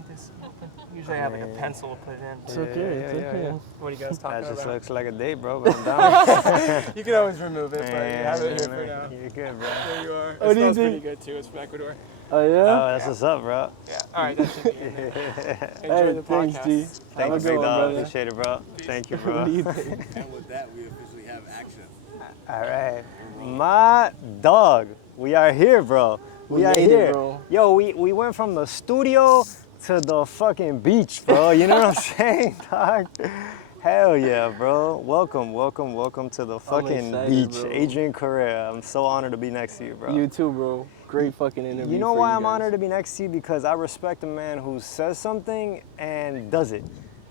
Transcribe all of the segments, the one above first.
crank this open? Usually I have like a pencil to put it in. It's okay. What are you guys talking That about? just looks like a date, bro, but I'm down. You can always remove it, but you have it here for now. You're good, bro. There you are. Oh, It do you smells think- pretty good too. It's from Ecuador. Oh, yeah? Oh, that's what's up, bro. Yeah. All right, that should be in there. Enjoy Hey, the thanks, podcast. G. Thank you, Have a good big one, dog. brother. Appreciate it, bro. Thank you, What bro. do you think? And with that, we officially have action. All right. My dog. We are here, bro. We are made it, here. bro. Yo, we went from the studio to the fucking beach, bro. You know what I'm saying, dog? Hell yeah, bro. Welcome to the fucking excited, beach. bro. Adrian Correa. I'm so honored to be next to you, bro. You too, bro. Great fucking interview. You know for why you I'm guys. honored to be next to you? Because I respect a man who says something and does it.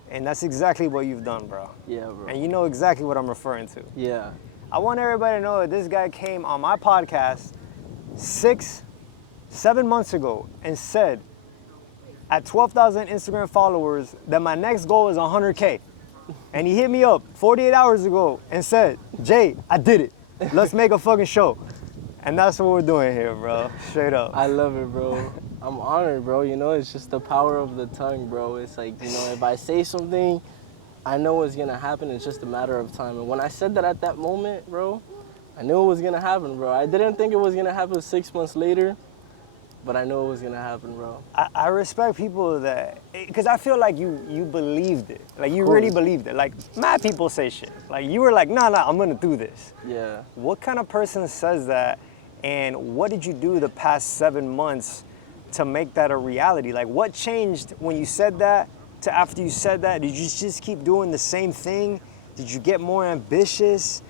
And that's exactly what you've done, bro. Yeah, bro. And you know exactly what I'm referring to. Yeah. I want everybody to know that this guy came on my podcast 7 months ago and said at 12,000 Instagram followers that my next goal is 100K. And he hit me up 48 hours ago and said, Jay, I did it. Let's make a fucking show. And that's what we're doing here, bro. Straight up. I love it, bro. I'm honored, bro. You know, it's just the power of the tongue, bro. It's like, you know, if I say something, I know it's gonna happen. It's just a matter of time. And when I said that at that moment, bro, I knew it was gonna happen, bro. I didn't think it was gonna happen 6 months later, but I knew it was gonna happen, bro. I respect people that, because I feel like you believed it. Like you really believed it. Like mad people say shit. Like you were like, nah, I'm gonna do this. Yeah. What kind of person says that? And what did you do the past 7 months to make that a reality? Like what changed when you said that to after you said that? Did you just keep doing the same thing? Did you get more ambitious?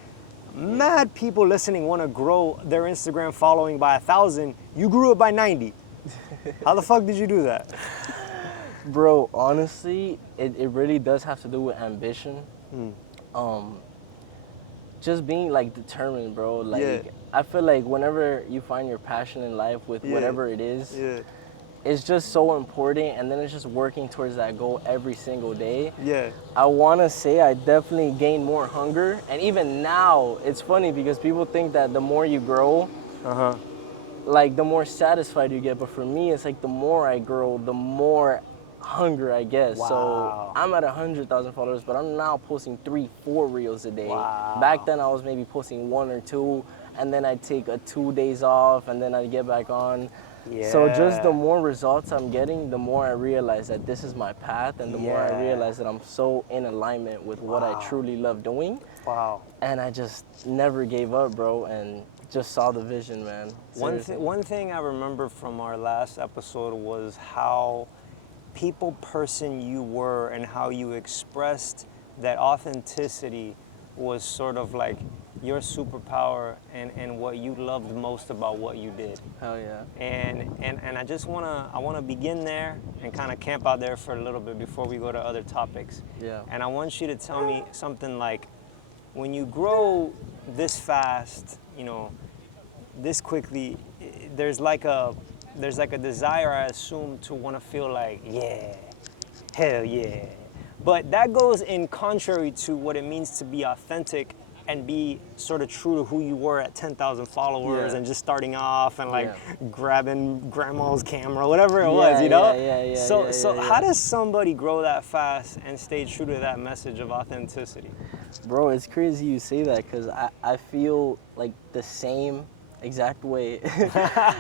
Mad people listening want to grow their Instagram following by 1,000. You grew it by 90. How the fuck did you do that? Bro, honestly, it really does have to do with ambition. Just being like determined, bro. Like Yeah. I feel like whenever you find your passion in life with Yeah. whatever it is, Yeah, it's just so important, and then it's just working towards that goal every single day. yeah, I want to say I definitely gained more hunger, and even now it's funny because people think that the more you grow, like the more satisfied you get, but for me it's like the more I grow, the more hunger I get. Wow. So I'm at 100,000 followers, but I'm now posting 3-4 reels a day. Wow. Back then I was maybe posting 1 or 2, and then I'd take 2 days off, and then I'd get back on. So just the Yeah. more results I'm getting, the more I realize that this is my path, and the more I Yeah. realize that I'm so in alignment with what I Wow. truly love doing. Wow. And I just never gave up, bro, and just saw the vision, man. Seriously. One thing I remember from our last episode was how person you were and how you expressed that authenticity was sort of like your superpower and what you loved most about what you did. Hell yeah. And I just wanna begin there and kind of camp out there for a little bit before we go to other topics. Yeah. And I want you to tell me something like, when you grow this fast, you know, this quickly, there's like a desire, I assume, to want to feel like, yeah, hell yeah. But that goes in contrary to what it means to be authentic and be sort of true to who you were at 10,000 followers Yeah. and just starting off and like Yeah. grabbing grandma's camera, whatever it was, you know? So how does somebody grow that fast and stay true to that message of authenticity? Bro, it's crazy you say that because I feel like the same exact way.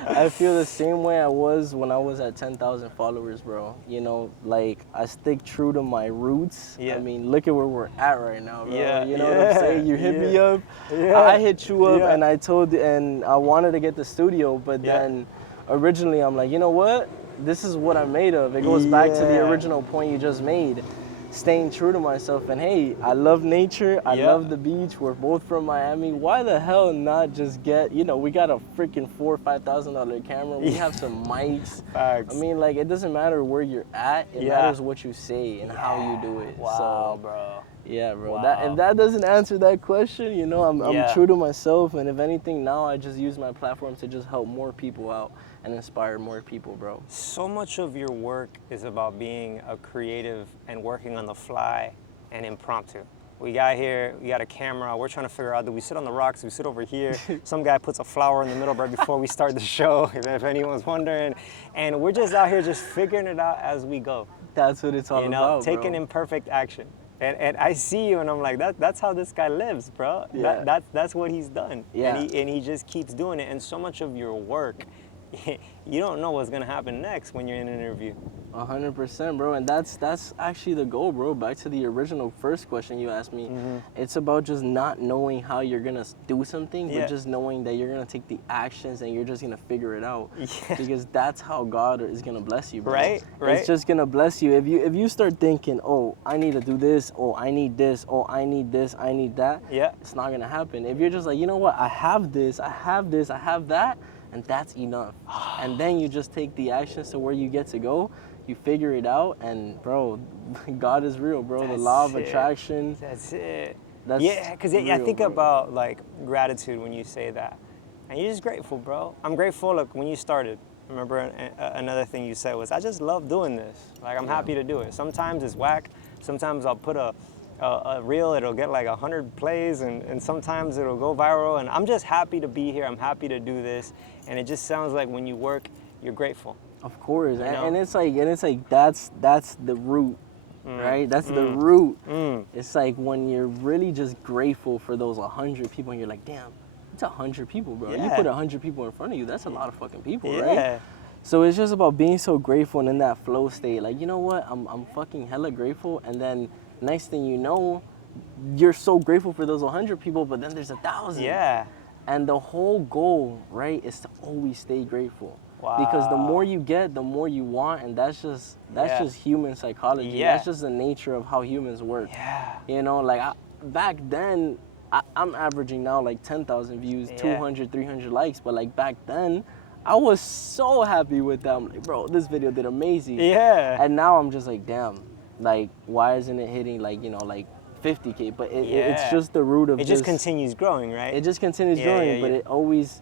I feel the same way I was when I was at 10,000 followers, bro. You know, like I stick true to my roots. Yeah. I mean, look at where we're at right now, bro. Yeah, You know what I'm saying? You hit me yeah, up, yeah, I hit you up, yeah. and I wanted to get the studio, but Yeah. then originally I'm like, you know what? This is what I'm made of. It goes back to the Yeah. original point you just made. Staying true to myself, and hey, I love nature, I Yeah. love the beach, we're both from Miami. Why the hell not just get, you know, we got a freaking $4,000 or $5,000 camera, we have some mics. Facts. I mean, like, it doesn't matter where you're at, it Yeah. matters what you say and how you do it. Wow, So, bro. yeah, bro. Wow. That if that doesn't answer that question, you know, I'm Yeah. true to myself, and if anything, now I just use my platform to just help more people out and inspire more people, bro. So much of your work is about being a creative and working on the fly and impromptu. We got here, we got a camera. We're trying to figure out, do we sit on the rocks? Do we sit over here? Some guy puts a flower in the middle right before we start the show, if anyone's wondering. And we're just out here just figuring it out as we go. That's what it's all You know, about, taking bro. imperfect action. And I see you and I'm like, that's how this guy lives, bro. Yeah. That's what he's done. Yeah. And he just keeps doing it. And so much of your work, you don't know what's gonna happen next when you're in an interview. 100%, bro, and that's actually the goal, bro. Back to the original first question you asked me, it's about just not knowing how you're gonna do something, Yeah. but just knowing that you're gonna take the actions and you're just gonna figure it out. Yeah. Because that's how God is gonna bless you, bro. Right. It's just gonna bless you. If you start thinking, oh, I need to do this, oh, I need this, oh, I need this, I need that, Yeah. it's not gonna happen. If you're just like, you know what, I have this, I have this, I have that, and that's enough. And then you just take the actions to where you get to go. You figure it out, and bro, God is real, bro. The law of That's it. attraction. That's it. That's Yeah, because I real, think bro. about like gratitude when you say that, and you're just grateful, bro. I'm grateful. Look, when you started, remember another thing you said was, I just love doing this. Like I'm happy to do it. Sometimes it's whack. Sometimes I'll put a reel, it'll get like 100 plays, and sometimes it'll go viral. And I'm just happy to be here. I'm happy to do this, and it just sounds like when you work, you're grateful. Of course, You and, know? and it's like that's the root, right? That's the root. It's like when you're really just grateful for those 100 people, and you're like, damn, it's 100 people, bro. You Yeah. put 100 people in front of you, that's a lot of fucking people, Yeah. right? So it's just about being so grateful and in that flow state. Like, you know what? I'm fucking hella grateful, and then next thing you know, you're so grateful for those 100 people, but then there's 1,000. Yeah. And the whole goal, right, is to always stay grateful. Because the more you get, the more you want, and that's just human psychology. Yeah. That's just the nature of how humans work. Yeah. You know, like back then, I'm averaging now like 10,000 views, Yeah. 200, 300 likes, but like back then, I was so happy with that. I'm like, bro, this video did amazing. Yeah. And now I'm just like, damn, like why isn't it hitting like, you know, like 50K? But it's Yeah. just the root of It just continues growing, right? it just continues Yeah, growing, yeah, but yeah. it always,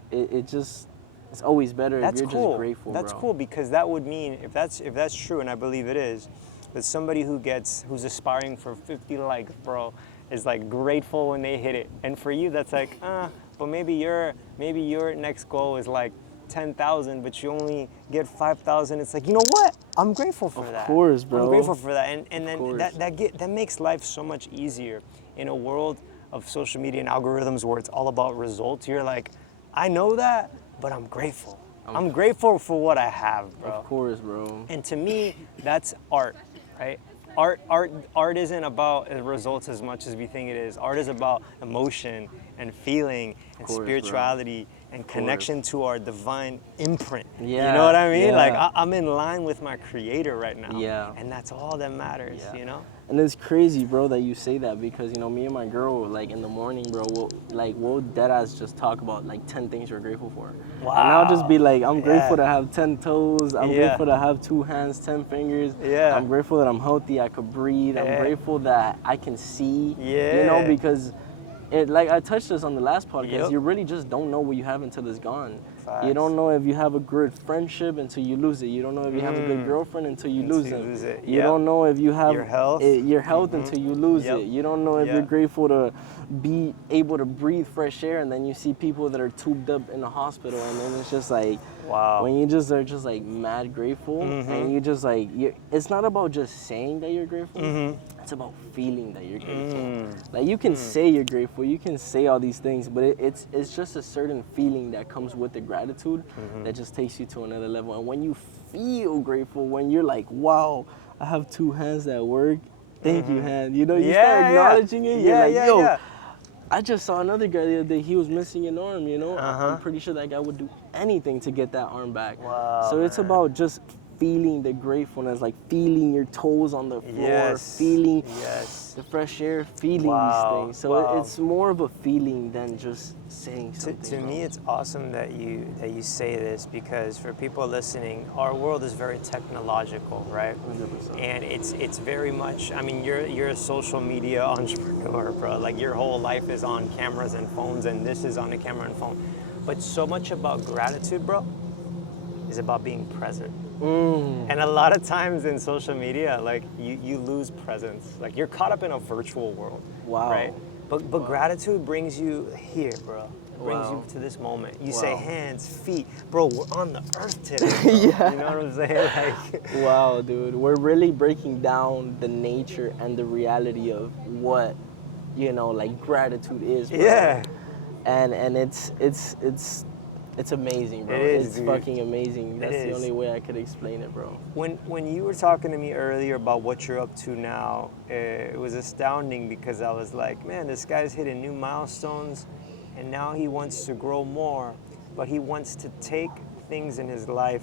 it's always better That's if you're cool. just grateful, That's bro. cool, because that would mean, if that's true, and I believe it is, that somebody who's aspiring for 50 likes, bro, is like grateful when they hit it. And for you, that's like, but maybe your next goal is like 10,000, but you only get 5,000. It's like, you know what? I'm grateful for that. Of course, bro. I'm grateful for that, and then course. that makes life so much easier in a world of social media and algorithms where it's all about results. You're like, I know that, but I'm grateful. I'm grateful for what I have, bro. Of course, bro. And to me, that's art, right? Art isn't about results as much as we think it is. Art is about emotion and feeling and course, bro. spirituality and connection to our divine imprint. Yeah, You know what I mean? yeah. Like I'm in line with my creator right now. Yeah. And that's all that matters, Yeah. you know? And it's crazy, bro, that you say that, because, you know, me and my girl, like, in the morning, bro, we'll deadass just talk about, like, 10 things we're grateful for. Wow. And I'll just be like, I'm Yeah. grateful to have 10 toes. I'm Yeah. grateful to have 2 hands, 10 fingers. Yeah. I'm grateful that I'm healthy, I could breathe. Yeah. I'm grateful that I can see. Yeah. You know, because, like I touched this on the last podcast, Yep. you really just don't know what you have until it's gone. Facts. You don't know if you have a good friendship until you lose it. You don't know if you have a good girlfriend until you lose it. You Yep. don't know if you have Your health. your health until you lose Yep. it. You don't know if Yeah. you're grateful to be able to breathe fresh air, and then you see people that are tubed up in the hospital, and then it's just like, Wow. when you just are just like mad grateful, and you just like, it's not about just saying that you're grateful. It's about feeling that you're grateful. Like you can say you're grateful, you can say all these things, but it's just a certain feeling that comes with the gratitude that just takes you to another level. And when you feel grateful, when you're like, wow, I have 2 hands that work. Thank you, hand. You know, you start acknowledging it. You're like, yo, I just saw another guy the other day. He was missing an arm, you know? I'm pretty sure that guy would do anything to get that arm back. Wow, So it's about just feeling the gratefulness, like feeling your toes on the floor, feeling the fresh air, feeling these things. So it's more of a feeling than just saying something. To me, it's awesome that you say this, because for people listening, our world is very technological, right? 100%. And it's very much. I mean, you're a social media entrepreneur, bro. Like your whole life is on cameras and phones, and this is on a camera and phone. But so much about gratitude, bro, is about being present. And a lot of times in social media, like you lose presence. Like you're caught up in a virtual world. Wow. Right? But gratitude brings you here, bro. It brings Wow. you to this moment. You Wow. say hands, feet. Bro, we're on the earth today, bro. Yeah. You know what I'm saying? Like Wow, dude. We're really breaking down the nature and the reality of what, like gratitude is, bro. yeah. And it's amazing, bro. It is, It's dude. fucking amazing. That's the is. only way I could explain it, bro. When you were talking to me earlier about what you're up to now, it was astounding because I was like, man, this guy's hitting new milestones, and now he wants to grow more, but he wants to take things in his life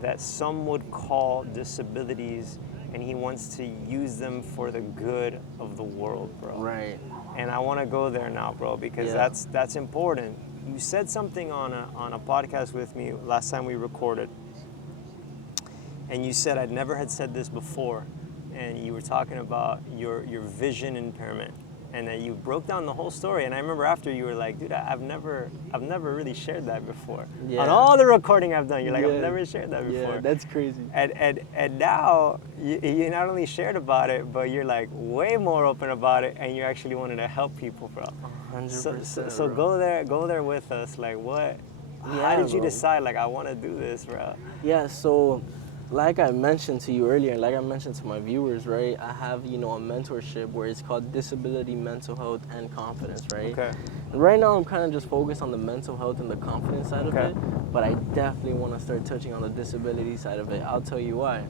that some would call disabilities, and he wants to use them for the good of the world, bro. Right. And I want to go there now, bro, because Yeah. that's important. You said something on a podcast with me last time we recorded, and you said I'd never had said this before, and you were talking about your vision impairment, and that you broke down the whole story. And I remember after you were like, dude, I've never really shared that before. Yeah. On all the recording I've done, you're like, Yeah. I've never shared that before. Yeah, that's crazy. And now you not only shared about it, but you're like way more open about it, and you actually wanted to help people, bro. 100%. So bro. go there with us. Like what? How Yeah, did you bro. decide? Like I want to do this, bro. Yeah, so like I mentioned to you earlier, like I mentioned to my viewers, right? I have, a mentorship where it's called Disability, Mental Health, and Confidence, right? Okay. And right now I'm kind of just focused on the mental health and the confidence side Okay. of it, but I definitely want to start touching on the disability side of it. I'll tell you why.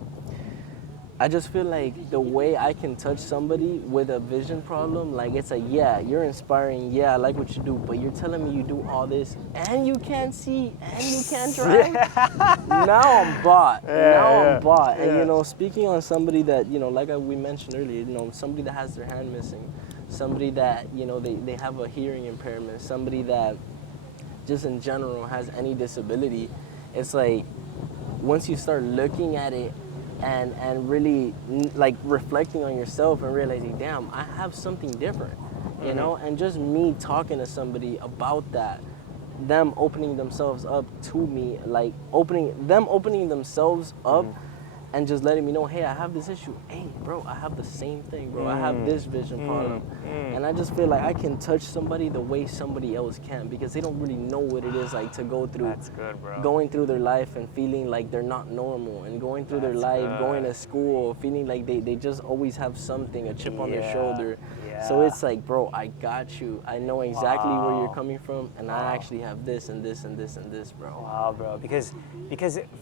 I just feel like the way I can touch somebody with a vision problem, like it's like, yeah, you're inspiring, yeah, I like what you do, but you're telling me you do all this and you can't see and you can't drive? Now I'm bought. I'm bought. Yeah. And speaking on somebody that, like we mentioned earlier, somebody that has their hand missing, somebody that, they have a hearing impairment, somebody that just in general has any disability, it's like once you start looking at it and really like reflecting on yourself and realizing, damn, I have something different, and just me talking to somebody about that, them opening themselves up to me, like opening themselves up and just letting me know, hey, I have this issue. Hey, bro, I have the same thing, bro. I have this vision problem. And I just feel like I can touch somebody the way somebody else can, because they don't really know what it is like to go through That's good, bro. going through their life and feeling like they're not normal, and going through their That's life, good. going to school, feeling like they just always have something, a chip on their Yeah, shoulder. So yeah. it's like, bro, I got you. I know exactly where you're Wow. coming from, and I actually have this and this and this and this, bro. Wow, bro. Because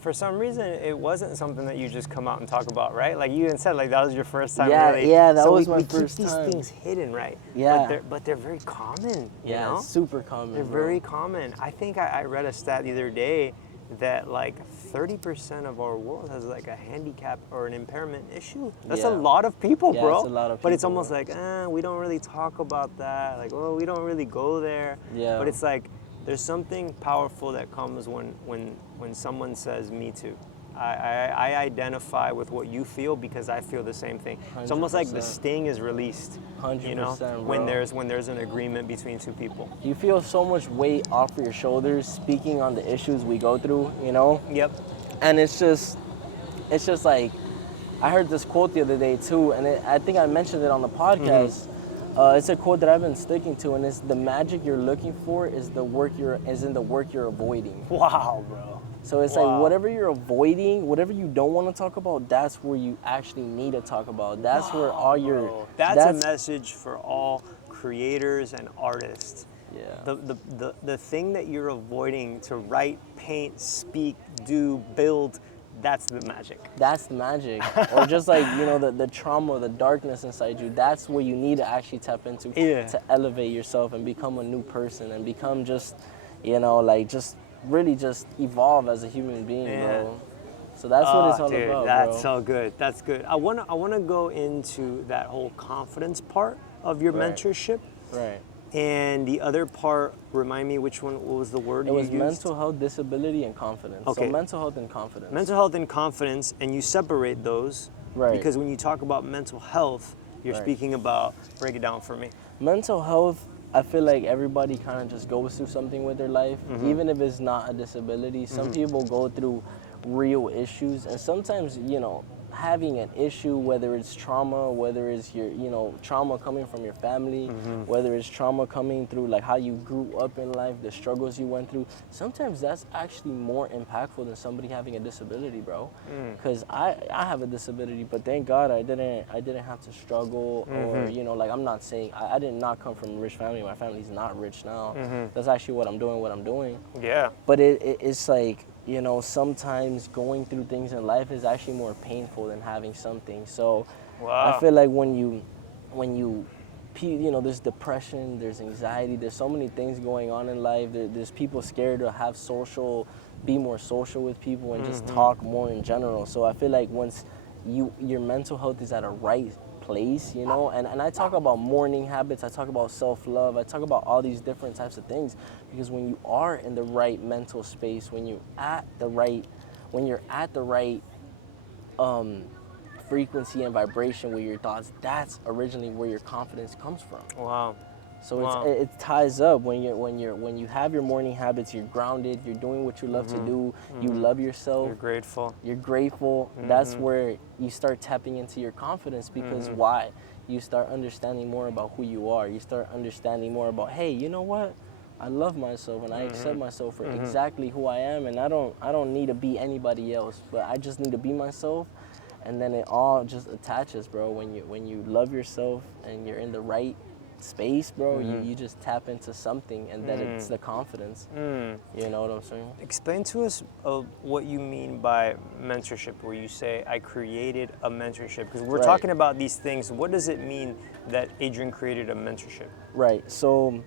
for some reason it wasn't something that you just come out and talk about, right? Like you even said, like that was your first time. Yeah, really. yeah, that So was we my keep first these time. things hidden, right? Yeah. But they're very common. Yeah, You know? it's super common. They're bro. very common. I think I read a stat the other day that like 30% of our world has like a handicap or an impairment issue. That's a Yeah. lot of people, Yeah, bro. it's a lot of But it's people, almost bro. like, we don't really talk about that. Like, oh, we don't really go there. Yeah. But it's like there's something powerful that comes when someone says me too. I identify with what you feel because I feel the same thing. It's almost like the 100%. sting is released. 100%, when bro. there's an agreement between two people. You feel so much weight off your shoulders speaking on the issues we go through, Yep. And it's just like, I heard this quote the other day too, and I think I mentioned it on the podcast. It's a quote that I've been sticking to, and it's the magic you're looking for is in the work you're avoiding. Wow, bro. So it's Wow. like whatever you're avoiding, whatever you don't want to talk about, that's where you actually need to talk about. That's where all your Bro, that's a message for all creators and artists. Yeah. The thing that you're avoiding to write, paint, speak, do, build, that's the magic. That's the magic. Or just like, the trauma, the darkness inside you, that's where you need to actually tap into to elevate yourself and become a new person and become just, just really just evolve as a human being, bro. So that's what it's all dude, about, that's bro. so good. That's good. I wanna go into that whole confidence part of your Right. mentorship. Right. And the other part, remind me what was the word It you was used? mental health, disability, and confidence. Okay. So mental health and confidence. Mental health and confidence, and you separate those. Right. Because when you talk about mental health, you're Right. speaking about, break it down for me. Mental health, I feel like everybody kind of just goes through something with their life, even if it's not a disability. Some people go through real issues. And sometimes, you know, having an issue, whether it's trauma, whether it's your, you know, trauma coming from your family, whether it's trauma coming through like how you grew up in life, the struggles you went through, sometimes that's actually more impactful than somebody having a disability, bro. Because I have a disability, but thank God I didn't have to struggle, or, you know, like, I'm not saying I did not come from a rich family. My family's not rich now. That's actually what I'm doing. Yeah. But it's like, you know, sometimes going through things in life is actually more painful than having something. So Wow. I feel like when you know, there's depression, there's anxiety, there's so many things going on in life. There's people scared to be more social with people and just talk more in general. So I feel like once your mental health is at a right place, you know, and I talk about morning habits, I talk about self-love, I talk about all these different types of things, because when you are in the right mental space, when you're at the right frequency and vibration with your thoughts, that's originally where your confidence comes from. Wow. So Wow. it ties up when you have your morning habits, you're grounded, you're doing what you love to do, you love yourself, You're grateful. you're grateful. That's where you start tapping into your confidence, because why? You start understanding more about who you are. You start understanding more about, hey, you know what? I love myself and I accept myself for exactly who I am, and I don't need to be anybody else, but I just need to be myself. And then it all just attaches, bro. When you love yourself and you're in the right space, bro, you just tap into something, and then it's the confidence. You know what I'm saying? Explain to us what you mean by mentorship, where you say, I created a mentorship. Because we're Right. talking about these things. What does it mean that Adrian created a mentorship? Right. So,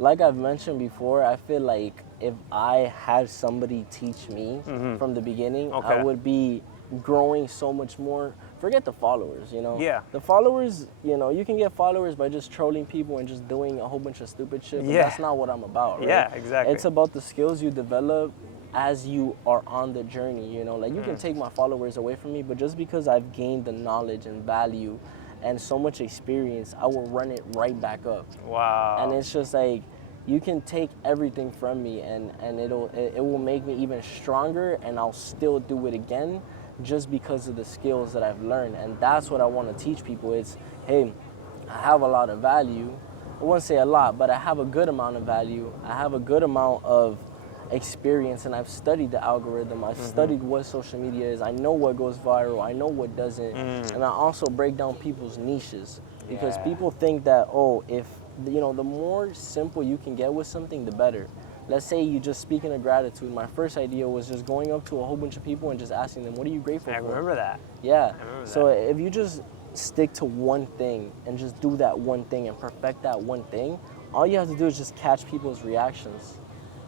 like I've mentioned before, I feel like if I had somebody teach me from the beginning, Okay. I would be growing so much more. Forget the followers, you know? Yeah. The followers, you know, you can get followers by just trolling people and just doing a whole bunch of stupid shit, but Yeah. that's not what I'm about, right? Yeah, exactly. It's about the skills you develop as you are on the journey, you know? Like, you can take my followers away from me, but just because I've gained the knowledge and value and so much experience, I will run it right back up. Wow. And it's just like, you can take everything from me, and it will make me even stronger, and I'll still do it again just because of the skills that I've learned. And that's what I want to teach people. It's, hey, I have a lot of value. I wouldn't say a lot, but I have a good amount of value. I have a good amount of experience, and I've studied the algorithm. I've studied what social media is. I know what goes viral. I know what doesn't. And I also break down people's niches, because Yeah. people think that, oh, if, you know, the more simple you can get with something, the better. Let's say you just speaking of gratitude. My first idea was just going up to a whole bunch of people and just asking them, what are you grateful I for? remember that. Yeah. remember So if you just stick to one thing and just do that one thing and perfect that one thing, all you have to do is just catch people's reactions,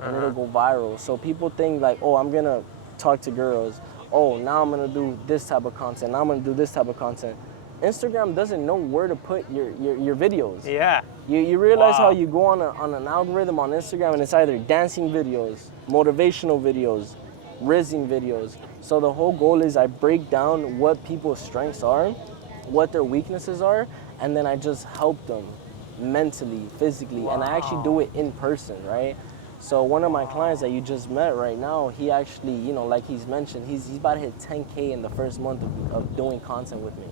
and it'll go viral. So people think like, oh, I'm gonna talk to girls. Oh, now I'm gonna do this type of content. Now I'm gonna do this type of content. Instagram doesn't know where to put your videos. Yeah. You realize how Wow. you go on an algorithm on Instagram, and it's either dancing videos, motivational videos, rizzing videos. So the whole goal is I break down what people's strengths are, what their weaknesses are, and then I just help them mentally, physically, and I actually do it in person, right? So one of my clients that you just met right now, he actually, you know, like he's mentioned, he's about to hit 10K in the first month of doing content with me.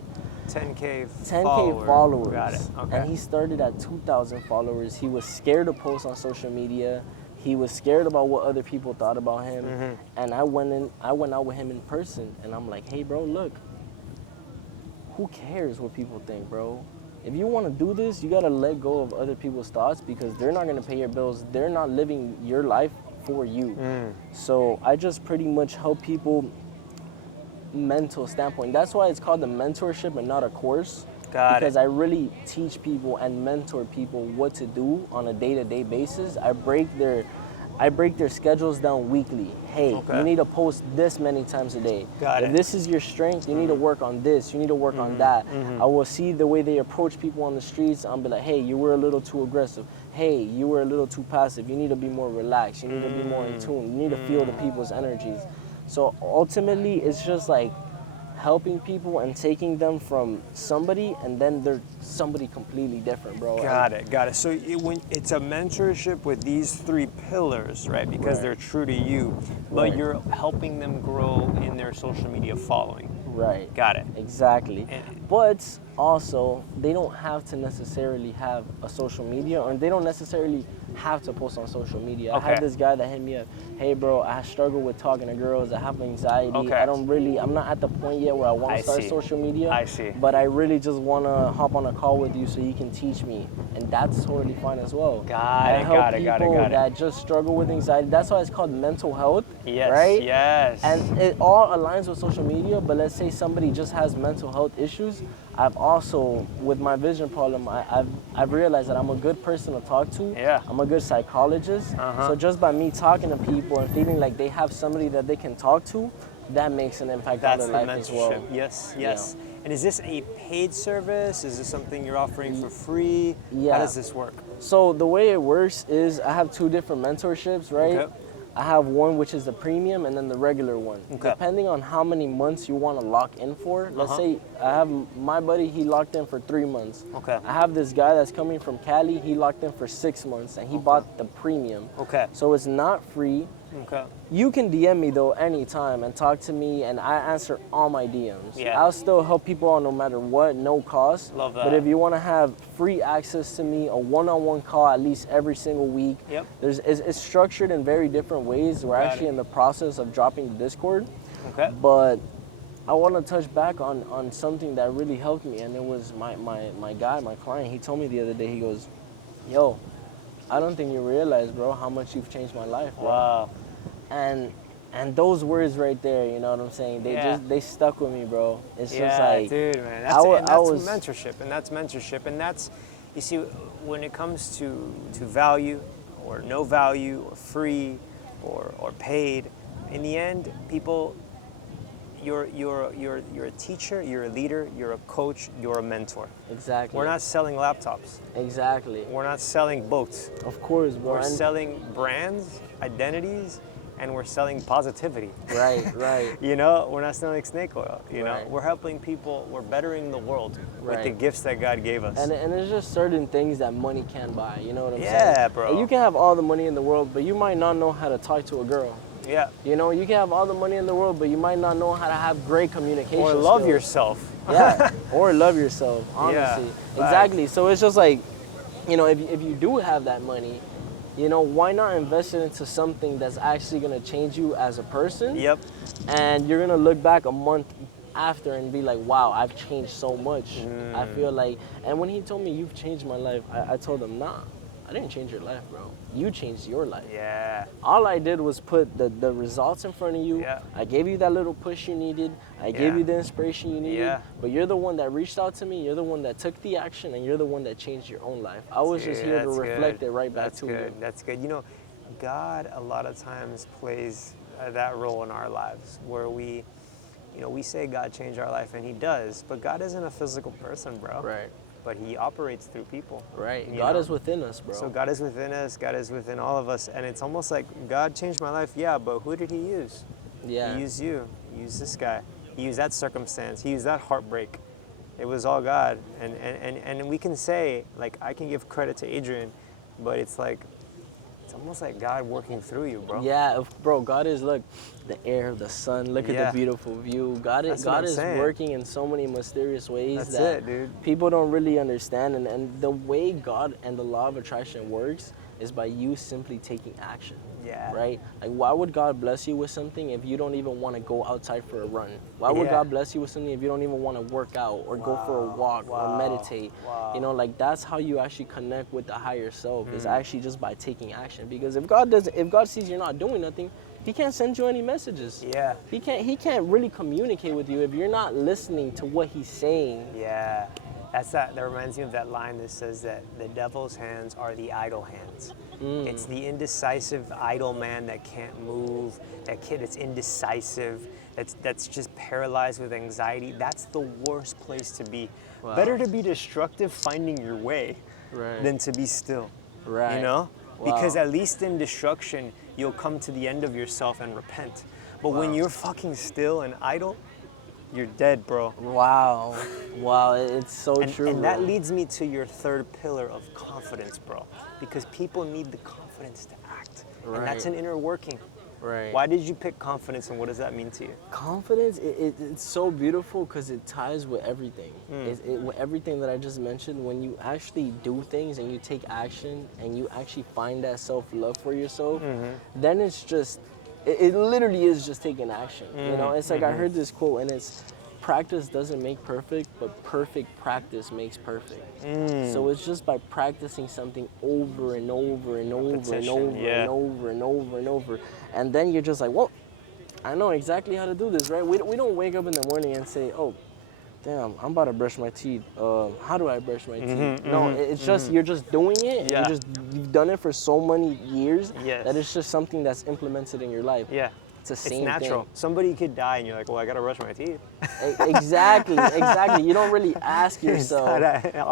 10K 10K followers. Got it. Okay. And he started at 2,000 followers. He was scared to post on social media. He was scared about what other people thought about him. And I went out with him in person, and I'm like, hey, bro, look, who cares what people think, bro? If you want to do this, you got to let go of other people's thoughts, because they're not going to pay your bills. They're not living your life for you. So I just pretty much help people mental standpoint. That's why it's called a mentorship and not a course. Got because it. I really teach people and mentor people what to do on a day-to-day basis. I break their schedules down weekly. Hey, Okay. you need to post this many times a day. Got if it. this is your strength, you need to work on this. You need to work on that. I will see the way they approach people on the streets. I'll be like, hey, you were a little too aggressive. Hey, you were a little too passive. You need to be more relaxed. You need to be more in tune. You need to feel the people's energies. So ultimately, it's just like helping people and taking them from somebody and then they're somebody completely different, bro. Got it. So when it's a mentorship with these 3 pillars, right? Because Right. they're true to you, but Right. you're helping them grow in their social media following. Right. Got it. Exactly. And- But also, they don't have to necessarily have a social media, or they don't necessarily have to post on social media. I Okay. had this guy that hit me up, hey bro, I struggle with talking to girls, I have anxiety, Okay. I'm not at the point yet where I want I to start see. social media. I see. But I really just want to hop on a call with you so you can teach me. And that's totally fine as well. Got I it, help got it, got it, people got it. that just struggle with anxiety. That's why it's called mental health, Yes. right? Yes. And it all aligns with social media, but let's say somebody just has mental health issues. I've also, with my vision problem, I've realized that I'm a good person to talk to. Yeah. I'm a good psychologist. Uh-huh. So just by me talking to people and feeling like they have somebody that they can talk to, that makes an impact That's on the their life as well. mentorship. Yes. And is this a paid service? Is this something you're offering for free? Yeah. How does this work? So the way it works is I have 2 different mentorships, right? Okay. I have one which is the premium and then the regular one. Okay. Depending on how many months you want to lock in for. Let's Uh-huh. say I have my buddy, he locked in for 3 months. Okay. I have this guy that's coming from Cali, he locked in for 6 months and he bought the premium. Okay. So it's not free. Okay. You can DM me though anytime and talk to me, and I answer all my DMs. Yeah. I'll still help people out no matter what, no cost. Love But that. if you want to have free access to me, a one-on-one call at least every single week. Yep. It's structured in very different ways. We're Got actually it. in the process of dropping the Discord, Okay. but I want to touch back on something that really helped me, and it was my guy, my client. He told me the other day, he goes, yo, I don't think you realize, bro, how much you've changed my life, bro. Wow. And those words right there, you know what I'm saying? They stuck with me, bro. It's just Yeah, like, dude, man. I That's, wa- and I that's was- mentorship, and that's, you see, when it comes to value, or no value, or free, or paid, in the end, people, you're a teacher, you're a leader, you're a coach, you're a mentor. exactly. We're not selling laptops. Exactly. We're not selling boats. Of course, bro. We're And- selling brands, identities, and we're selling positivity. Right. You know, we're not selling snake oil. You know, Right. we're helping people. We're bettering the world with the Right. gifts that God gave us. And it's just certain things that money can buy. You know what I'm saying? Yeah, bro. And you can have all the money in the world, but you might not know how to talk to a girl. Yeah. You know, you can have all the money in the world, but you might not know how to have great communication Or love skills. yourself. Yeah, or love yourself, honestly. Yeah, Exactly. So it's just like, you know, if you do have that money, you know, why not invest it into something that's actually gonna change you as a person? Yep. And you're gonna look back a month after and be like, wow, I've changed so much. I feel like, and when he told me you've changed my life, I told him, nah, I didn't change your life, bro. You changed your life. Yeah. All I did was put the results in front of you. Yeah. I gave you that little push you needed. I gave Yeah. you the inspiration you needed. Yeah. But you're the one that reached out to me. You're the one that took the action, and you're the one that changed your own life. I was just Dude, here to that's reflect good. it right back That's to good. you. That's good. You know, God a lot of times plays that role in our lives where we, you know, we say God changed our life, and He does, but God isn't a physical person, bro. Right. But He operates through people. Right. you God know? is within us, bro. So God is within us. God is within all of us, and it's almost like God changed my life. Yeah, but who did He use? yeah. He used you. He used this guy. He used that circumstance. He used that heartbreak. It was all God. And we can say, like, I can give credit to Adrian, but it's like, it's almost like God working through you, bro. Yeah, bro. God is, look, the air, the sun. Look at Yeah. the beautiful view. God That's what I'm is saying. working in so many mysterious ways That's that it, dude. people don't really understand. And the way God and the law of attraction works is by you simply taking action. Yeah. Right? Like, why would God bless you with something if you don't even want to go outside for a run? Why would Yeah. God bless you with something if you don't even want to work out or go for a walk Wow. or meditate? Wow. You know, like, that's how you actually connect with the higher self, Mm. is actually just by taking action. Because if God sees you're not doing nothing, He can't send you any messages. Yeah. He can't really communicate with you if you're not listening to what He's saying. Yeah. That reminds me of that line that says that the devil's hands are the idle hands. It's the indecisive idle man that can't move, that kid that's indecisive, that's just paralyzed with anxiety. That's the worst place to be. Wow. Better to be destructive finding your way Right. than to be still. Right. You know? Wow. Because at least in destruction, you'll come to the end of yourself and repent. But when Wow. you're fucking still and idle, you're dead, bro. Wow. Wow. It's so true. And that bro. leads me to your third pillar of confidence, bro. Because people need the confidence to act. And that's Right. an inner working. Right. Why did you pick confidence and what does that mean to you? Confidence, it's so beautiful because it ties with everything. With everything that I just mentioned, when you actually do things and you take action and you actually find that self-love for yourself, then it's just, it literally is just taking action. You know, it's like I heard this quote and it's, practice doesn't make perfect, but perfect practice makes perfect. So it's just by practicing something over and over and over and Repetition, over yeah. and over and over and over. And then you're just like, well, I know exactly how to do this, right? We don't wake up in the morning and say, oh, damn, I'm about to brush my teeth. How do I brush my teeth? No, it's just, you're just doing it. Yeah. You've done it for so many years Yes. that it's just something that's implemented in your life. Yeah. It's the It's same natural. thing. Somebody could die and you're like, well, I gotta brush my teeth. Exactly. You don't really ask yourself.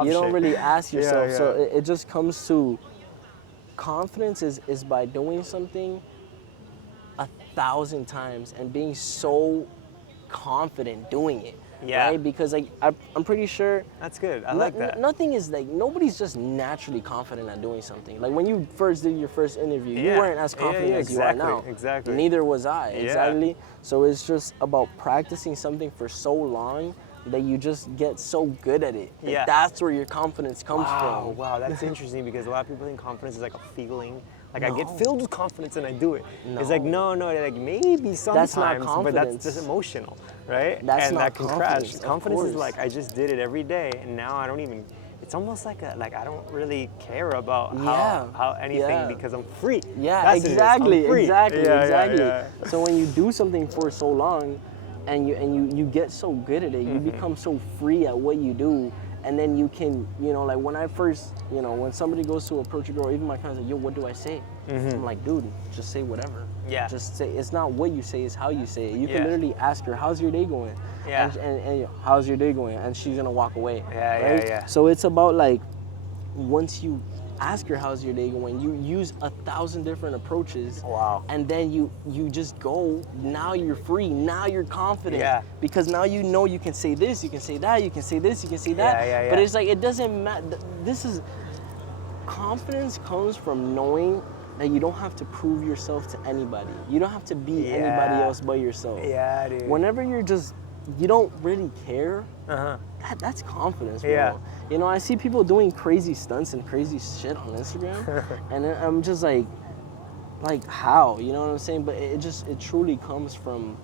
You don't really ask yourself. yeah. So it just comes to confidence is by doing something 1,000 times and being so confident doing it. Yeah. Right? Because like I'm pretty sure That's good. I like that. nothing is like, nobody's just naturally confident at doing something. Like when you first did your first interview, you Yeah. weren't as confident Yeah, as you are now. exactly. Neither was I, Yeah. exactly. So it's just about practicing something for so long that you just get so good at it. That Yeah. That's where your confidence comes Wow, from. wow, that's interesting because a lot of people think confidence is like a feeling. Like I get No. filled with confidence and I do it. It's like No. like maybe sometimes, not but that's confidence. just emotional, right? That's and not that can confidence, crash. of Confidence is course. like I just did it every day, and now I don't even. It's almost like I don't really care about Yeah, how anything yeah. because I'm free. Yeah, That's what it is. exactly, I'm free. exactly, Yeah, exactly. Yeah, So when you do something for so long and you get so good at it, you become so free at what you do, and then you can, like when I first, when somebody goes to approach a girl, even my friends like, yo, what do I say? I'm like, dude, just say whatever. Yeah. Just say, it's not what you say, it's how you say it. You Yeah. can literally ask her, how's your day going? Yeah. And how's your day going? And she's gonna walk away. Yeah, right? yeah. So it's about like, once you ask her how's your day going, you use 1,000 different approaches. Wow. And then you just go, now you're free, now you're confident. Yeah. Because now you know you can say this, you can say that, you can say this, you can say that. Yeah. But it's like, it doesn't matter. Confidence comes from knowing that you don't have to prove yourself to anybody. You don't have to be anybody else but yourself. Yeah, dude. Whenever you don't really care, Uh-huh. that's confidence, bro. Yeah. I see people doing crazy stunts and crazy shit on Instagram, and I'm just like how? You know what I'm saying? But it truly comes from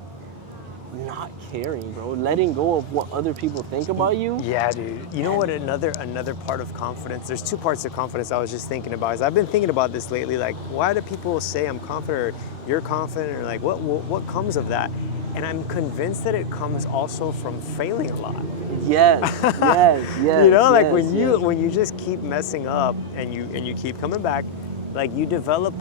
not caring, bro. Letting go of what other people think about you. Yeah, dude. You know what? Another part of confidence. There's two parts of confidence I was just thinking about. Is I've been thinking about this lately. Like, why do people say I'm confident or you're confident or like what comes of that? And I'm convinced that it comes also from failing a lot. Yes. You know, like yes, when you just keep messing up and you keep coming back, like you develop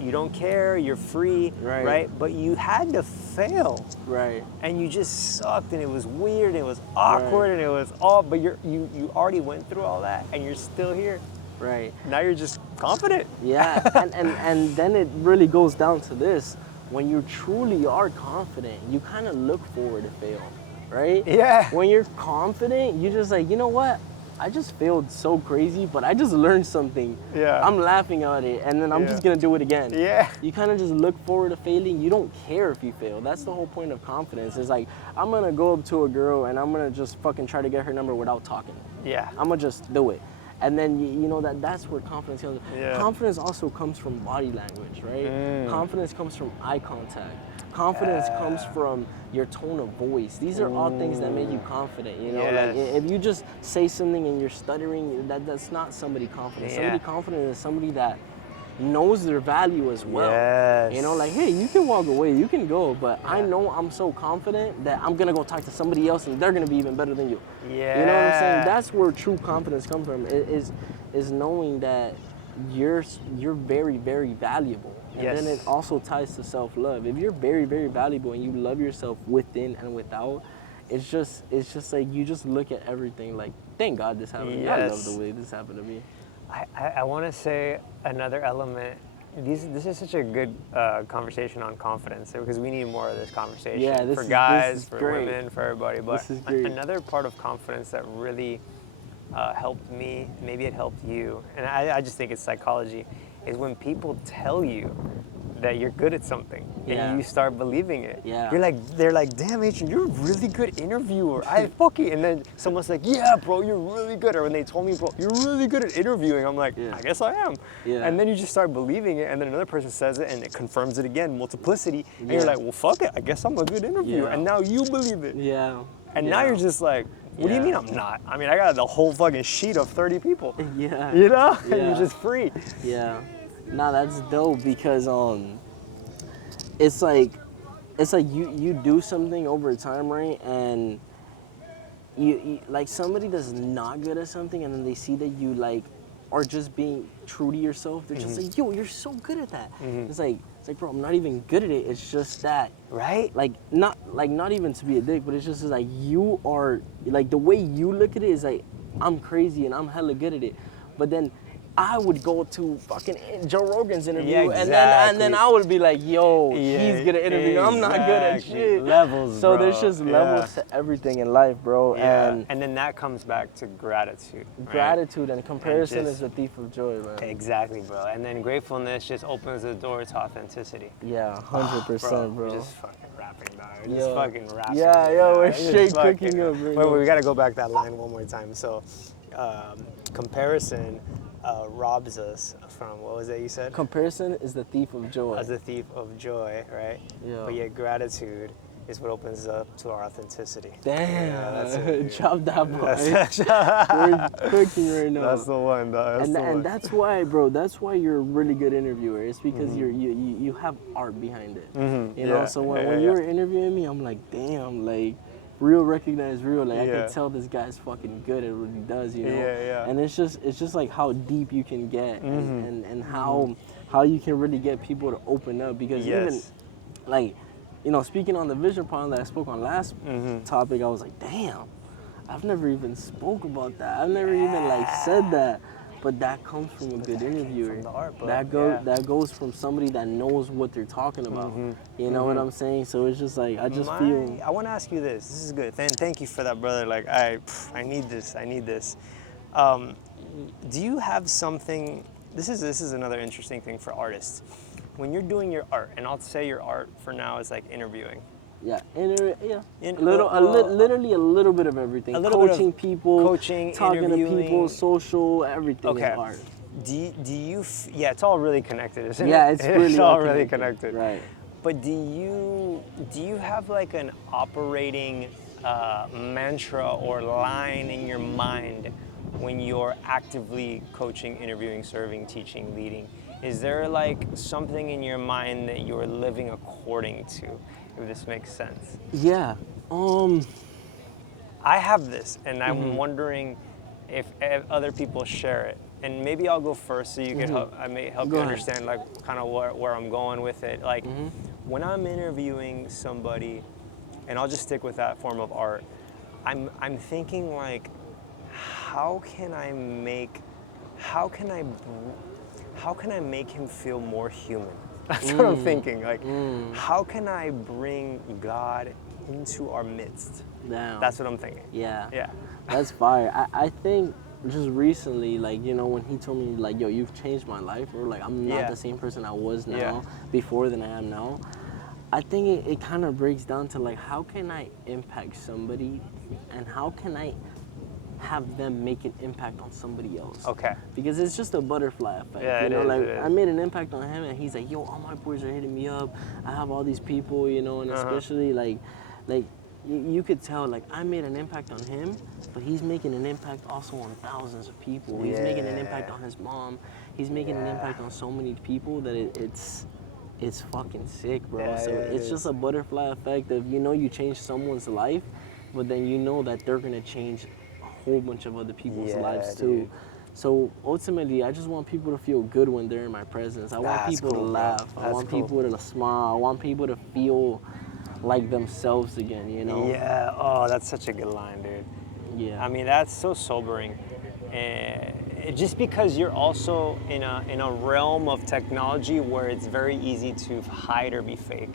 you don't care, you're free, right? But you had to fail. Right. And you just sucked and it was weird and it was awkward and it was but you already went through all that and you're still here. Right. Now you're just confident. Yeah. and then it really goes down to this. When you truly are confident, you kind of look forward to fail, right? Yeah. When you're confident, you're just like, you know what? I just failed so crazy, but I just learned something. Yeah. I'm laughing at it, and then I'm just gonna do it again. Yeah. You kind of just look forward to failing. You don't care if you fail. That's the whole point of confidence. It's like, I'm gonna go up to a girl and I'm gonna just fucking try to get her number without talking. Yeah. I'm gonna just do it. And then you know that's where confidence comes. Yeah. Confidence also comes from body language, right? Confidence comes from eye contact. Confidence comes from your tone of voice. These are all things that make you confident, you know? Yes. Like if you just say something and you're stuttering, that's not somebody confident. Yeah. Somebody confident is somebody that knows their value as well. Yes. You know, like, hey, you can walk away, you can go, but I know I'm so confident that I'm gonna go talk to somebody else and they're gonna be even better than you. Yeah. You know what I'm saying? That's where true confidence comes from, is knowing that you're very, very valuable. And Yes. then it also ties to self-love. If you're very, very valuable and you love yourself within and without, it's just like you just look at everything like, thank God this happened to me. I love Yes. the way this happened to me. I want to say another element This is such a good conversation on confidence because we need more of this conversation Yeah, for guys, this is for great. women, for everybody. But This is great. another part of confidence that really helped me, maybe it helped you, and I just think it's psychology, is when people tell you that you're good at something Yeah. and you start believing it. Yeah. They're like, damn, Adrian, you're a really good interviewer. I fucking, and then someone's like, yeah, bro, you're really good. Or when they told me, bro, you're really good at interviewing, I'm like, Yeah. I guess I am. Yeah. And then you just start believing it, and then another person says it, and it confirms it again, multiplicity, and you're Yeah. like, well, fuck it, I guess I'm a good interviewer. Yeah. And now you believe it. Yeah. And yeah. now you're just like, what do you Yeah. mean I'm not? I mean, I got the whole fucking sheet of 30 people. Yeah. You know? And Yeah. you're just free. Yeah. Nah, that's dope because it's like you do something over time, right? And you like somebody that's not good at something, and then they see that you like are just being true to yourself. They're just like, yo, you're so good at that. It's like, bro, I'm not even good at it. It's just that, Right? like not even to be a dick, but it's just like you are like the way you look at it is like I'm crazy and I'm hella good at it, but then I would go to fucking Joe Rogan's interview Yeah, and exactly. then I would be like, yo, Yeah, he's good at interviewing. I'm not good at exactly. shit. Levels, So bro. there's just levels to everything in life, bro. Yeah. And And then that comes back to gratitude. right? gratitude and comparison just- is the thief of joy, man. Exactly, bro. And then gratefulness just opens the door to authenticity. Yeah, 100%, bro. We're just fucking rapping, dog. We're Yo. just fucking rapping. Yeah, right yo, now. we're Just straight fucking- cooking up right Wait, now. we gotta go back that line one more time. So, comparison robs us from, what was that you said? Comparison is the thief of joy. As a thief of joy, right? Yeah. But yet gratitude is what opens up to our authenticity. Damn, Yeah, that's it, dude. drop that bar. That's, We're cooking right now. that's the one, dog. That's the one. And that's why, bro. That's why you're a really good interviewer. It's because Mm-hmm. you have art behind it. Mhm, You know. yeah, So when yeah, you yeah. were interviewing me, I'm like, damn, like real recognize real. Like I Yeah. can tell this guy's fucking good at what he does. You know. Yeah, yeah. And it's just like how deep you can get Mm-hmm. and how you can really get people to open up because even Yes. like. You know, speaking on the vision problem that I spoke on last Mm-hmm. topic, I was like, damn, I've never even spoke about that. I've never even like said that. But that comes from a good interviewer. from the art book, that goes from somebody that knows what they're talking about. You know what I'm saying? So it's just like I just feel I want to ask you this. This is good. Thank you for that, brother. Like I need this. I need this. Do you have something? This is another interesting thing for artists. When you're doing your art, and I'll say your art for now is like interviewing. literally a little bit of everything. A little bit of Coaching people, coaching, talking to interviewing. people, social, everything Okay. is art. Do you? Yeah, it's all really connected, isn't Yeah, it? it's really all all really connected. connected. Right. But do you have like an operating mantra or line in your mind when you're actively coaching, interviewing, serving, teaching, leading? Is there like something in your mind that you're living according to, if this makes sense? Yeah. I have this, and I'm wondering if other people share it. And maybe I'll go first so you can help. I may help Go you ahead. understand like kind of where I'm going with it. Like when I'm interviewing somebody, and I'll just stick with that form of art. I'm thinking like, how can I make him feel more human? That's what I'm thinking. Like, how can I bring God into our midst? Damn. That's what I'm thinking. Yeah. Yeah. That's fire. I think just recently, like, you know, when he told me, like, yo, you've changed my life, or like, I'm not Yeah. the same person I was now, Yeah. before than I am now. I think it kind of breaks down to, like, how can I impact somebody and how can I have them make an impact on somebody else? Okay. Because it's just a butterfly effect. Yeah, you it know, is, like it is. I made an impact on him and he's like, yo, all my boys are hitting me up. I have all these people, you know, and especially like you could tell like I made an impact on him, but he's making an impact also on thousands of people. He's making an impact on his mom. He's making an impact on so many people that it's fucking sick, bro. Yeah, So yeah, it it's is. just a butterfly effect of, you know, you change someone's life, but then you know that they're gonna change a whole bunch of other people's Yeah, lives dude. too. So ultimately, I just want people to feel good when they're in my presence. I want That's people cool, to bro. laugh. I That's want cool. people to smile. I want people to feel like themselves again, you know? Yeah. Oh, that's such a good line, dude. Yeah. I mean, that's so sobering. And just because you're also in a realm of technology where it's very easy to hide or be fake,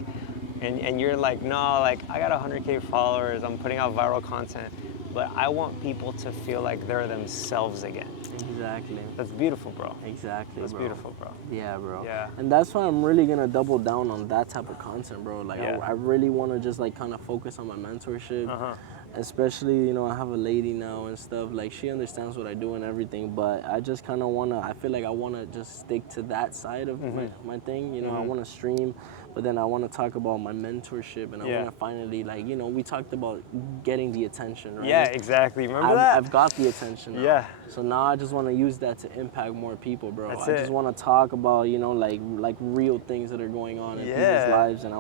and you're like, no, like I got 100K followers, I'm putting out viral content, but I want people to feel like they're themselves again. Exactly. That's beautiful, bro. Exactly, That's bro. beautiful, bro. Yeah, bro. Yeah. And that's why I'm really gonna double down on that type of content, bro. Like, Yeah. I really want to just like kind of focus on my mentorship. Uh-huh. Especially, you know, I have a lady now and stuff. Like, she understands what I do and everything, but I just kind of wanna. I feel like I wanna just stick to that side of my thing. You know, I wanna stream, but then I wanna talk about my mentorship, and I wanna finally, like, you know, we talked about getting the attention, right? Yeah, exactly. Remember that? I've got the attention now. Yeah. So now I just want to use that to impact more people, bro. That's I it. just want to talk about, you know, like real things that are going on in Yeah. people's lives, and I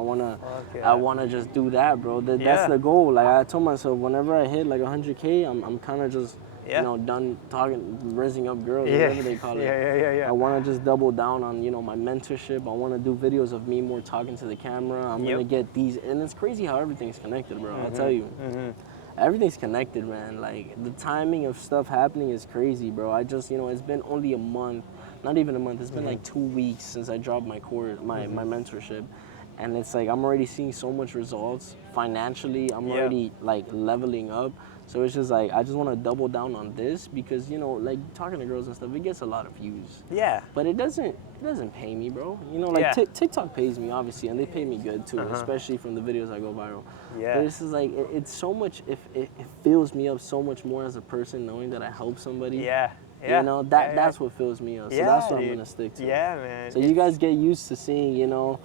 yeah. wanna just do that, bro. That's Yeah. the goal. Like, I told myself, whenever I hit like 100K, I'm kind of just, Yeah. you know, done talking, raising up girls, Yeah. whatever they call it. Yeah. I want to just double down on, you know, my mentorship. I want to do videos of me more talking to the camera. I'm gonna get these, and it's crazy how everything's connected, bro. I'll tell you. Everything's connected, man. Like, the timing of stuff happening is crazy, bro. I just, you know, it's been only a month, not even a month. It's been like 2 weeks since I dropped my course, my mentorship, and it's like I'm already seeing so much results financially. I'm already like leveling up. So it's just like I just want to double down on this because, you know, like talking to girls and stuff, it gets a lot of views. Yeah. But it doesn't pay me, bro. You know, like TikTok pays me, obviously, and they pay me good too, especially from the videos I go viral. Yeah. But it's just like it's so much. It fills me up so much more as a person knowing that I help somebody. Yeah. You know, that's what fills me up. So that's what I'm gonna stick to. Yeah, man. So you guys get used to seeing, you know.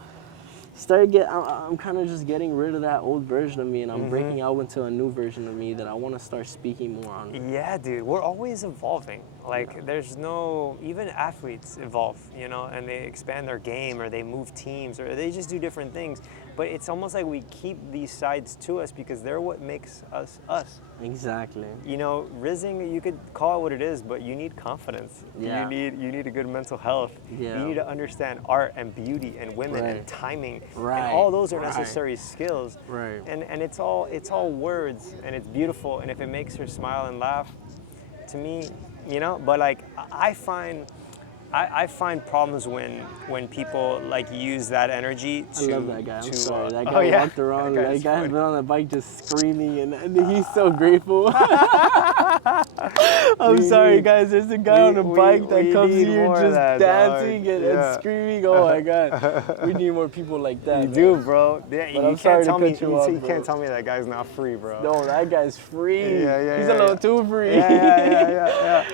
I'm kind of just getting rid of that old version of me, and I'm breaking out into a new version of me that I want to start speaking more on. Yeah, dude, we're always evolving. Like, there's no, even athletes evolve, you know, and they expand their game, or they move teams, or they just do different things. But it's almost like we keep these sides to us because they're what makes us us. Exactly. You know, rizzing, you could call it what it is, but you need confidence. Yeah. You need a good mental health. Yeah. You need to understand art and beauty and women and Right. timing. Right. And all those are Right. necessary skills. Right. And it's all words, and it's beautiful, and if it makes her smile and laugh, to me, you know, but like I find problems when people like use that energy to. I love that guy. I'm sorry. That oh, guy yeah. walked around. That That guy's guy has funny. been on the bike just screaming, and he's so grateful. I'm sorry, guys. There's a guy on a bike that comes need here more of just that, dancing dog. and Yeah. screaming. Oh my God. We need more people like that. You man. do, bro. Yeah, But you I'm sorry can't to tell me. cut you off, You bro. can't tell me that guy's not free, bro. No, that guy's free. Yeah, He's a little too free. Yeah.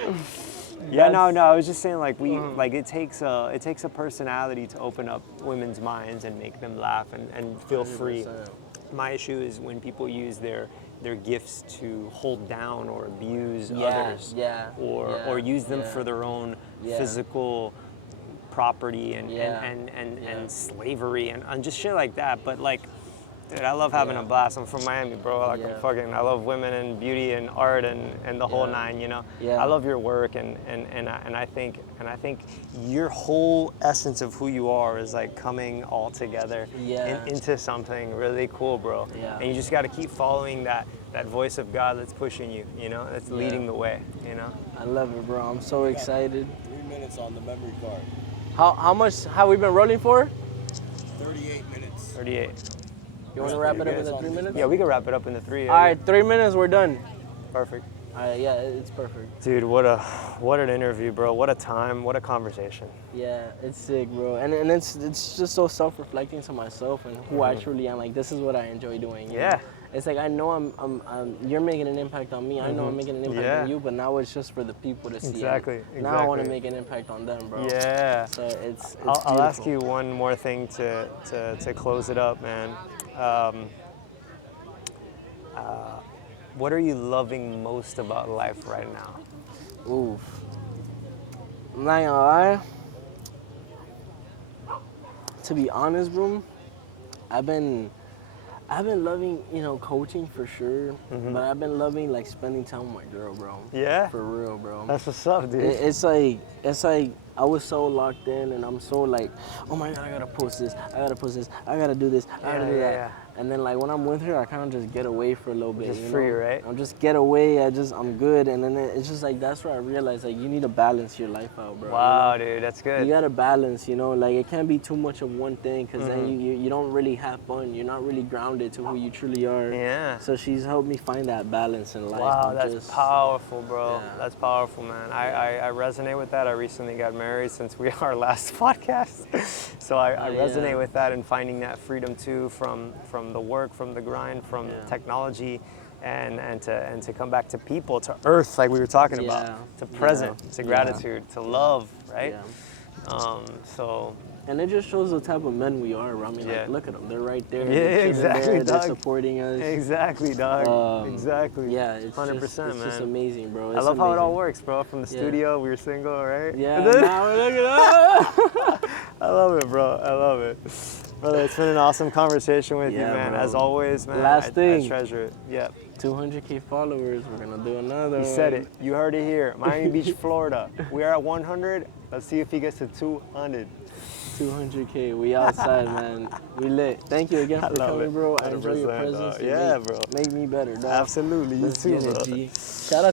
Yeah, That's- no. I was just saying, like like it takes a personality to open up women's minds and make them laugh and feel free. 100%. My issue is when people use their gifts to hold down or abuse Yeah, others, yeah, or use them yeah. for their own Yeah. physical property and Yeah. and slavery and just shit like that. But like, dude, I love having a blast. I'm from Miami, bro. Like, Yeah. I love women and beauty and art and the whole Yeah. nine, you know. Yeah. I love your work and I think your whole essence of who you are is like coming all together Yeah. into something really cool, bro. Yeah. And you just got to keep following that voice of God that's pushing you, you know, that's leading the way, you know. I love it, bro. I'm so excited. 3 minutes on the memory card. How much have we been rolling for? 38 minutes. 38. You want to wrap it up in the 3 minutes? Yeah, we can wrap it up in the 3. All right, 3 minutes, we're done. Perfect. All right, yeah, it's perfect. Dude, what an interview, bro. What a time, what a conversation. Yeah, it's sick, bro. And it's just so self-reflecting to myself and who I truly am. Like, this is what I enjoy doing. you Yeah. know? It's like I know you're making an impact on me. I know I'm making an impact Yeah. on you, but now it's just for the people to see. Exactly, Now I want to exactly. make an impact on them, bro. Yeah. So it's I'll ask beautiful. you one more thing to close it up, man. What are you loving most about life right now? Oof. I'm not gonna lie. To be honest, bro, I've been loving, you know, coaching for sure, but I've been loving like spending time with my girl, bro. Yeah? For real, bro. That's what's up, dude. It's like I was so locked in, and I'm so like, oh my God, I gotta post this, I gotta do this, I gotta do that. Yeah. And then like when I'm with her, I kind of just get away for a little bit. Just you free, know? right? I'm just get away. I'm good. And then it's just like that's where I realized like you need to balance your life out, bro. Wow, you know? dude, that's You good. gotta balance, you know, like it can't be too much of one thing because then Mm-hmm. you don't really have fun. You're not really grounded to who you truly are. Yeah. So she's helped me find that balance in life. Wow, of that's just, powerful, bro. Yeah. That's powerful, man. I resonate with that. I recently got married since we our last podcast, so I Oh, resonate yeah. with that and finding that freedom too from the work, from the grind, from Yeah. technology, and to come back to people, to earth, like we were talking Yeah. about, to present, Yeah. to Yeah. gratitude, to love, right? Yeah. So And it just shows the type of men we are. I mean, Yeah. like, look at them. They're right there. Yeah, they're chilling exactly, there. They're dog. supporting us. exactly, dog. Exactly. Yeah, it's 100%, just, it's just man. amazing, bro. I It's love how it all amazing. works, bro. From the Yeah. studio, we were single, right? Yeah, And then- now look at us. I love it, bro. I love it. Brother, it's been an awesome conversation with you, Yeah, man. bro. As always, man. Last I thing. treasure it. Yeah. 200K followers. We're gonna do another. He one. said it. You heard it here. Miami Beach, Florida. We are at 100. Let's see if he gets to 200. 200K. We outside, man. We lit. Thank you again I for love coming, it. bro. I enjoy your 100%, presence. dog. You Yeah, make- bro. Make me better, dog. Absolutely. You Let's too, get it, bro. G. Shout out